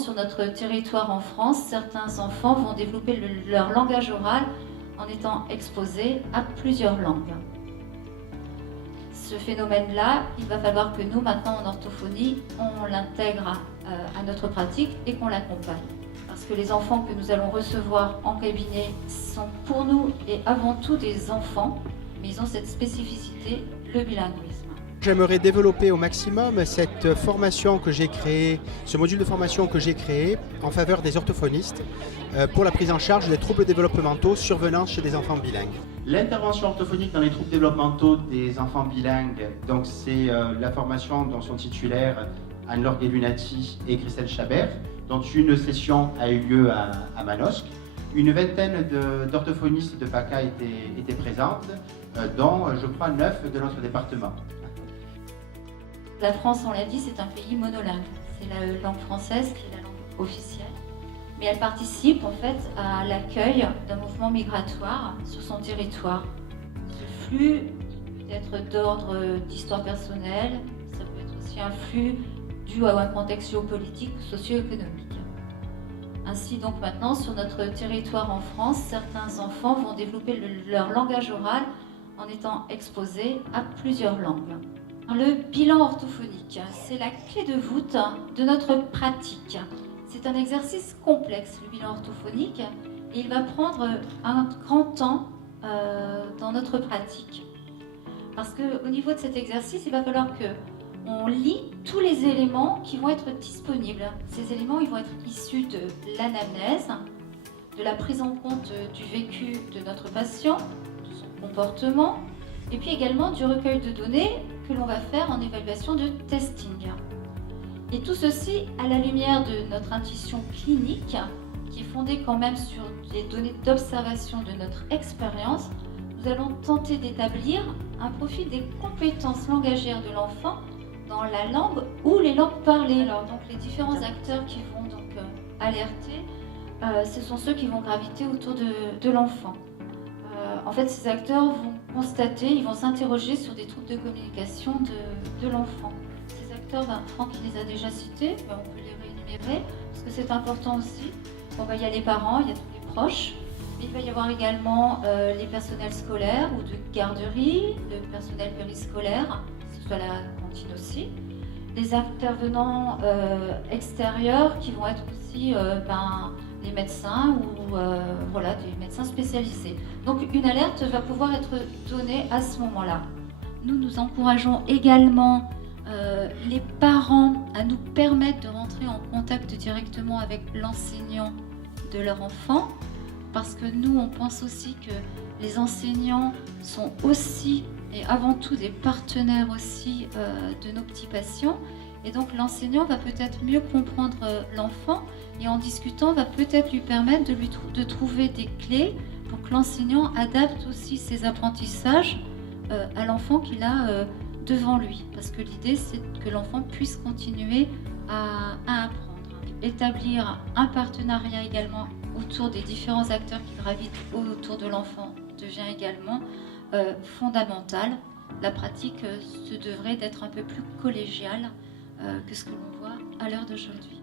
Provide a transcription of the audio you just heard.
Sur notre territoire en France, certains enfants vont développer leur langage oral en étant exposés à plusieurs langues. Ce phénomène-là, il va falloir que nous, maintenant en orthophonie, on l'intègre à notre pratique et qu'on l'accompagne. Parce que les enfants que nous allons recevoir en cabinet sont pour nous et avant tout des enfants, mais ils ont cette spécificité, le bilinguisme. J'aimerais développer au maximum cette formation que j'ai créée, ce module de formation que j'ai créé en faveur des orthophonistes pour la prise en charge des troubles développementaux survenant chez des enfants bilingues. L'intervention orthophonique dans les troubles développementaux des enfants bilingues, donc c'est la formation dont sont titulaires Anne-Laure Guelunati et Christelle Chabert, dont une session a eu lieu à Manosque. Une vingtaine d'orthophonistes de PACA étaient présentes, dont je crois 9 de notre département. La France, on l'a dit, c'est un pays monolingue. C'est la langue française qui est la langue officielle. Mais elle participe en fait à l'accueil d'un mouvement migratoire sur son territoire. Ce flux peut être d'ordre d'histoire personnelle, ça peut être aussi un flux dû à un contexte géopolitique ou socio-économique. Ainsi donc maintenant, sur notre territoire en France, certains enfants vont développer leur langage oral en étant exposés à plusieurs langues. Le bilan orthophonique, c'est la clé de voûte de notre pratique. C'est un exercice complexe, le bilan orthophonique, et il va prendre un grand temps dans notre pratique. Parce qu'au niveau de cet exercice, il va falloir qu'on lit tous les éléments qui vont être disponibles. Ces éléments, ils vont être issus de l'anamnèse, de la prise en compte du vécu de notre patient, de son comportement, et puis également du recueil de données que l'on va faire en évaluation de testing. Et tout ceci à la lumière de notre intuition clinique, qui est fondée quand même sur des données d'observation de notre expérience. Nous allons tenter d'établir un profil des compétences langagières de l'enfant dans la langue ou les langues parlées. Alors donc les différents acteurs qui vont donc alerter, ce sont ceux qui vont graviter autour de l'enfant. En fait, ces acteurs vont constater, ils vont s'interroger sur des troubles de communication de l'enfant. Ces acteurs, Franck il les a déjà cités, mais on peut les réénumérer, parce que c'est important aussi. Bon, il y a les parents, il y a tous les proches, mais il va y avoir également les personnels scolaires ou de garderie, le personnel périscolaire, que ce soit la cantine aussi, les intervenants extérieurs qui vont être aussi des médecins ou voilà, des médecins spécialisés. Donc une alerte va pouvoir être donnée à ce moment-là. Nous encourageons également les parents à nous permettre de rentrer en contact directement avec l'enseignant de leur enfant, parce que nous, on pense aussi que les enseignants sont aussi et avant tout des partenaires aussi de nos petits patients. Et donc l'enseignant va peut-être mieux comprendre l'enfant et en discutant va peut-être lui permettre de trouver des clés pour que l'enseignant adapte aussi ses apprentissages à l'enfant qu'il a devant lui. Parce que l'idée c'est que l'enfant puisse continuer à apprendre. Établir un partenariat également autour des différents acteurs qui gravitent autour de l'enfant devient également fondamental. La pratique se devrait d'être un peu plus collégiale que ce que l'on voit à l'heure d'aujourd'hui.